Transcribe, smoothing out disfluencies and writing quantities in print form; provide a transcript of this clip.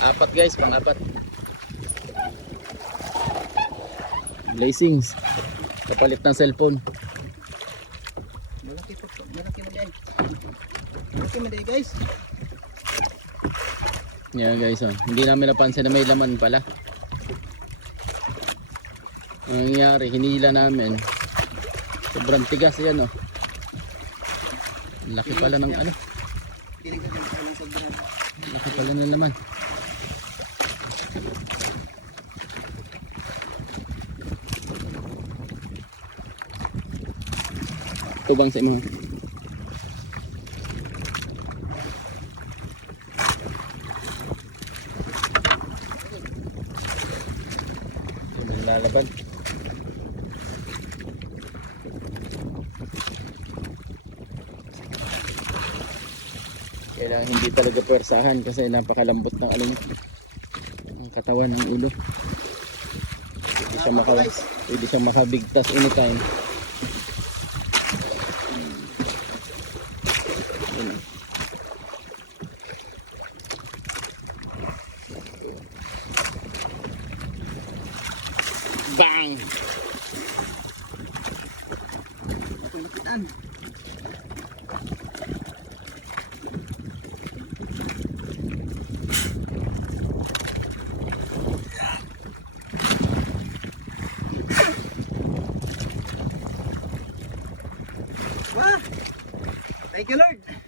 Apat guys, pang-apat. Blessings. Kapalit ng cellphone. Malaki po. Malaki mo dyan. Malaki mo dyan guys. Yan guys, oh. Hindi namin napansin na may laman pala. Ang nangyari, hinila namin. Sobrang tigas yan, oh. Laki pala ng ano. Laki pala ng laman. Tubang sa imo. Lalaban. Kailangan hindi talaga pwersahan kasi napakalambot ng ano ang katawan ng ulo. Pwede siya makabigtas anytime. Bang! Lapitan. Wah! Thank you Lord.